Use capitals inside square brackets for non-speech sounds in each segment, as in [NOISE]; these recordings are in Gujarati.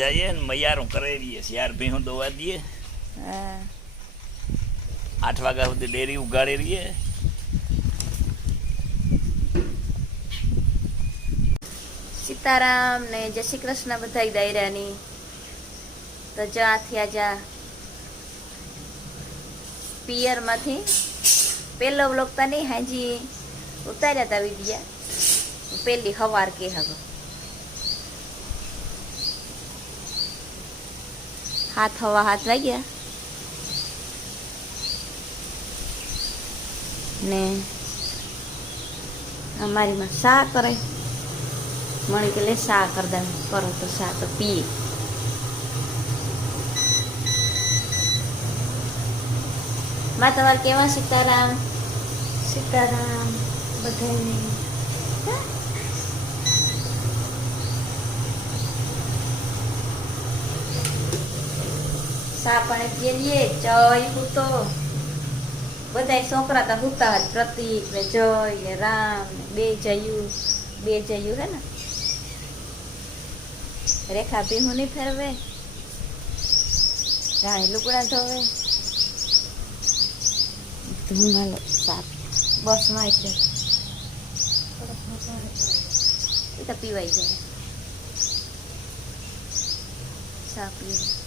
જઈએ ને મૈયારું કરી રહીએ ચાર ભીહું દોવા દઈએ. આઠ વાગ્યા સુધી ડેરી ઉગાડી રહીએ. સીતારામ ને જય શ્રી કૃષ્ણ બધા દાયરાની તો જો આથી આજા પિયરમાંથી પહેલો વ્લોગ તો નહીં હાજી ઉતાર્યા હતા વિદ્યા પેલી હવાર કે હવે. હાથ હવા હાથ વાગ્યા ને અમારી માં શા કરે મણી કે લે શા કર દે કરો તો શા તો પીએ માં તમારે કેવા સીતારામ સીતારામ બધાને શા પણ પીએ જય હુતો. બધા છોકરા તો હુતા જ પ્રતિક ને જય ને રામ બે જયું બે જયું હે ને. રેખા ભીહું નહીં ફેરવે, રાણી લુગડા ધોવે. ધૂમાલો સાપ, બસમાં છે. એ તો પીવાઈ જાય. સાપ પીવે.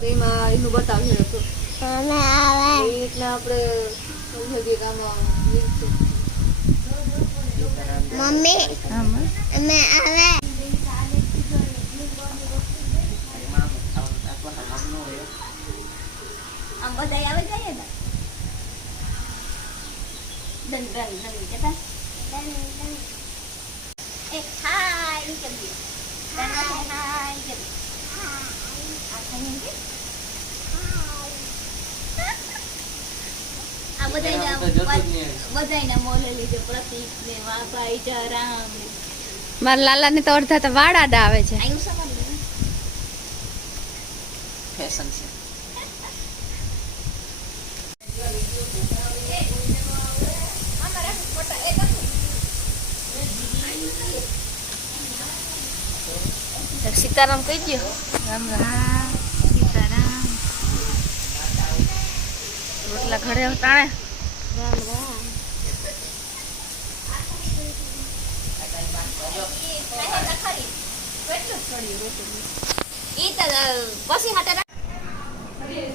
તેમાં એનું બતાવ્યું હતું. એ રીતના આપણે ઔષધીય કામમાં મમ્મી અમે આવે. આમ બધા આવે જાય ને દન દન દન કેતા? એક હાય કે? મારા લાલા ને તો અડધા તો વાડા આવે છે. ફેશન છે સીતારામ કહી દો રામ રામ સીતારામ રોટલા ઘરે તાણે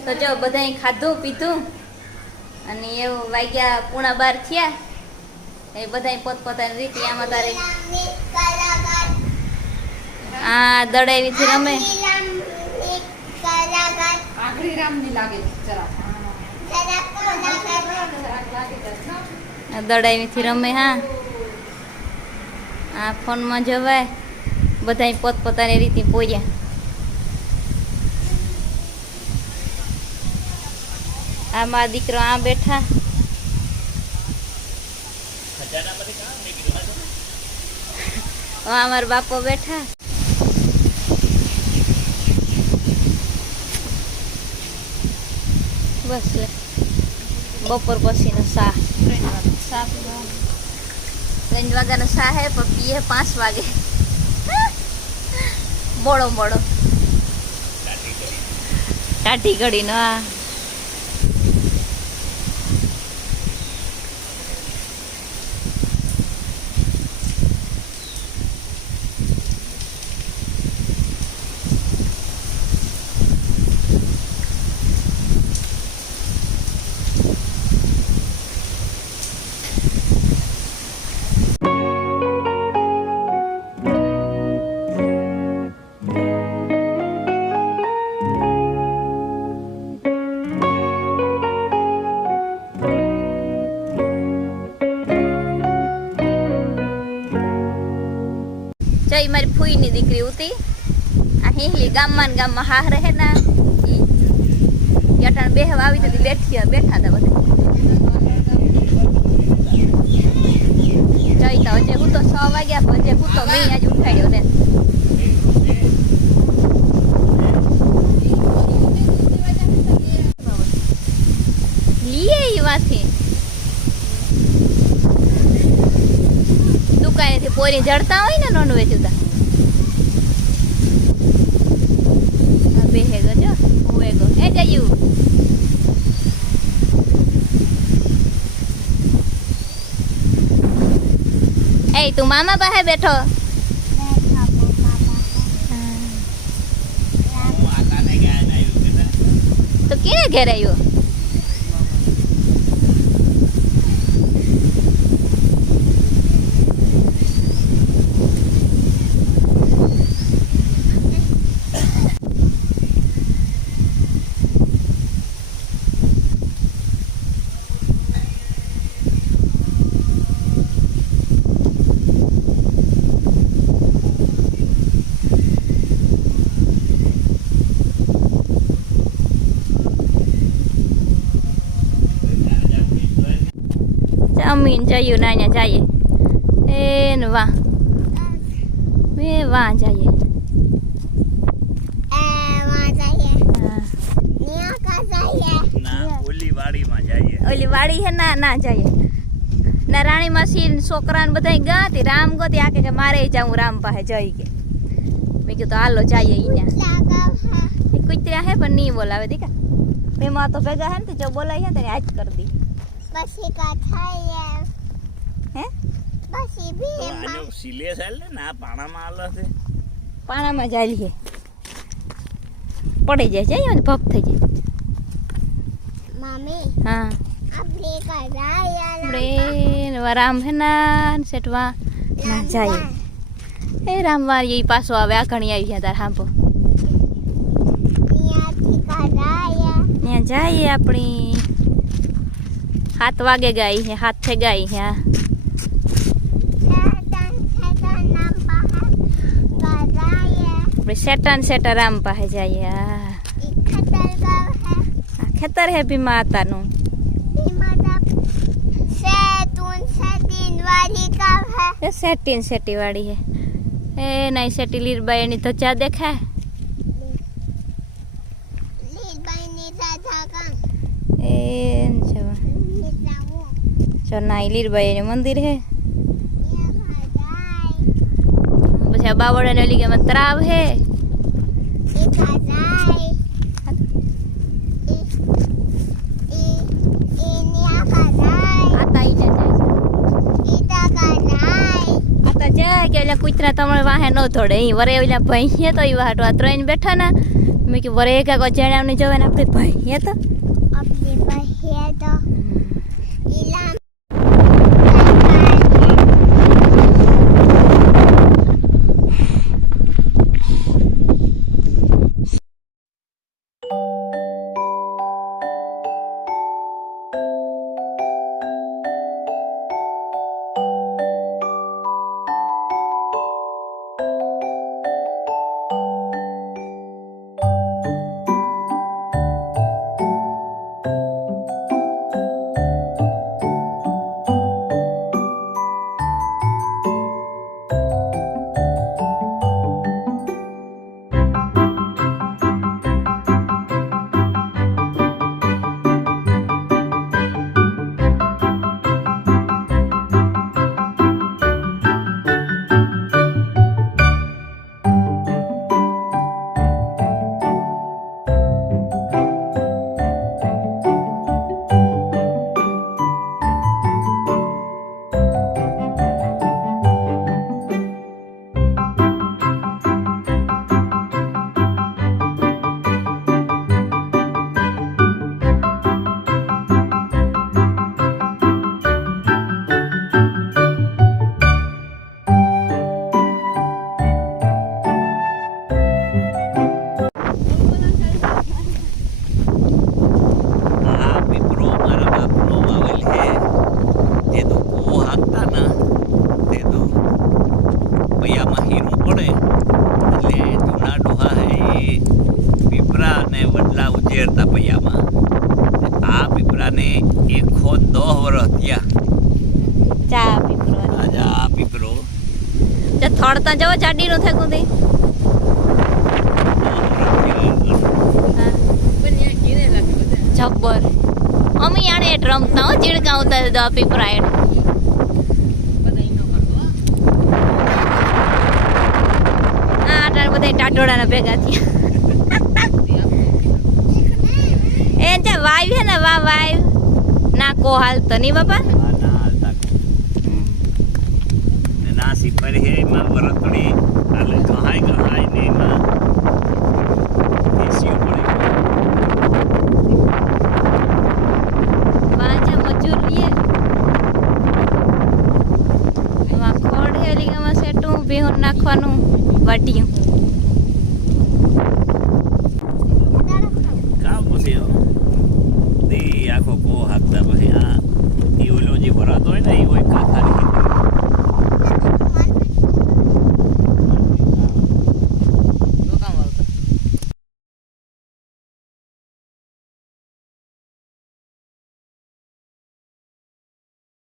તો જો બધાય ખાધું પીધું અને એવું વાગ્યા પૂણા બાર થયા. એ બધાય પોતપોતાની રીતે આમાં તારે આ દડાવીથી રમે. આખરી રામની લાગે જરા આ દડાવીથી રમે હા. આ ફોનમાં જવાય. બધાય પોતપોતાની રીતે પોર્યા. આ મારા દીકરો આ બેઠા. ખજાનામાંથી કાં નીકળ્યું આ અમારા બાપો બેઠા. બસ બપોર પછીનો પીવાનો. ત્રણ વાગ્યાનો સાહ હે પણ પીએ પાંચ વાગે. મોડો મોડો ટાઢી ઘડીનો. આ હિંગલી ગામમાં ગામમાં હાહ રહે ના. ઈ અટાણ બેહવા આવી હતી બેઠી બેઠા હતા બધા. જઈતા હજે હું તો છ વાગ્યા હજે હું તો મેં આજ ઉઠાડ્યો ને. દુકાનેથી પોરી જડતા હોય ને નોનવેજ ઉતા આ બેહે ગો જો ઉવે ગો એ ગયું એ તું મામા પાસે બેઠો હું આકાને ગયા ને આવ્યું કે ના? તો કેને ઘેર આવ્યો જમીન જયું ના જઈએ એ ને વાહ બે વાહ જઈએ ઓલી વાડીમાં જઈએ ઓલી વાડી હે ના ના જઈએ ના રાણી માસી ને બધા ગયા રામ ગોતી આ કે મારે જાઉં રામ પાસે જઈ કે મેં કીધું હાલો જઈએ અહીંયા એ હે પણ નહીં બોલાવે દીકા એમાં તો ભેગા હે ને જો બોલાય હે તને આજ કરી દી હે? તો આજો સિલે સાલ ને ના પાણામાં આલે છે. પાણામાં જાલી પડી જાય છે ને થઈ જાય. મમ્મી હા. આપણે કરાયા આપણે રામ હે ના સેટવા ના જાય. એ રામવાર એ પાછો આવે આ ઘણી આવી ગયા તાર હાંભો. ત્યાં જઈએ આપણી. સાત વાગે ગાય હે હાથ ગાઈ હે સેટન નામ પાસે કરાયા આપણે સેટા ને સેટા રામ પાસે જઈએ આ એક ખતર ગાવ હે આ ખેતર હે ભી માતાનું મતલબ સેતુન સેતીન વાલી ગાવ હે એ સેટી જાય ઈતા કરાય આતા જાય કે ઓલા કૂતરા તમારે વાહે ન દોડે અહીં વરે ઓલા ભાઈ તો ઈ વાટવા ત્રણ બેઠા ના મેં કે વરે એક જણાવ ને જવાને આપણે ભાઈ તો. આપણે પાસે તે થડતા જવો ચાડી નો થાય કુદી જબ્બર. અમે આને રમતા હો ચીડકા ઉતારે દો પીપરાયણ બધા ટાટોડાના ભેગા થયા. [LAUGHS] એ વાઈવ હે ને વા વાઈવ ના કો હાલ તો નહીં બાપા. આ સિપર હે એમાં વરતણી. એટલે ગહાય ગહાય ને એમાં દેશીઓ પડે બેહું નાખવાનું વાટ્યું.